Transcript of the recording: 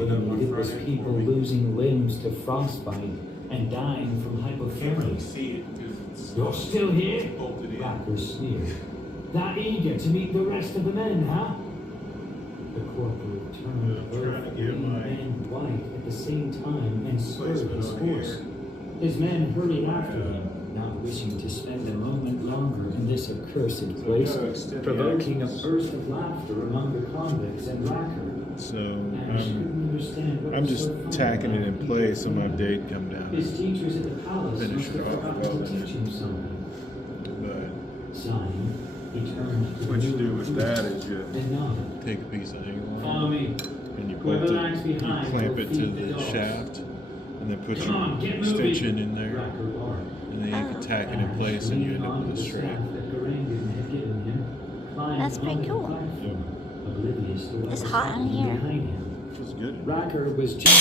It was people losing limbs to frostbite and dying from hypothermia. You're still here? Racker sneered. That eager to meet the rest of the men, huh? The corporal turned both green and white at the same time and spurred his horse. His men hurried after him, not wishing to spend a moment longer in this accursed place, provoking a burst of laughter among the convicts and Racker. So I'm just tacking it in place on my date come down. His teachers at the palace Finish must it have off forgotten well, to teach him something. But Sighing, he turned to what you the do with that is you and nodded. take a piece of angle Follow me. and you Whoever bolt lags it, you behind clamp will it to feed the the dogs. shaft, and then put Come on, your get extension moving. in there, Racker barked. and then you can tack it in place and you end up with a strap. That's pretty cool. Oblivious to It's hot in here. behind him. It's good. Racker was just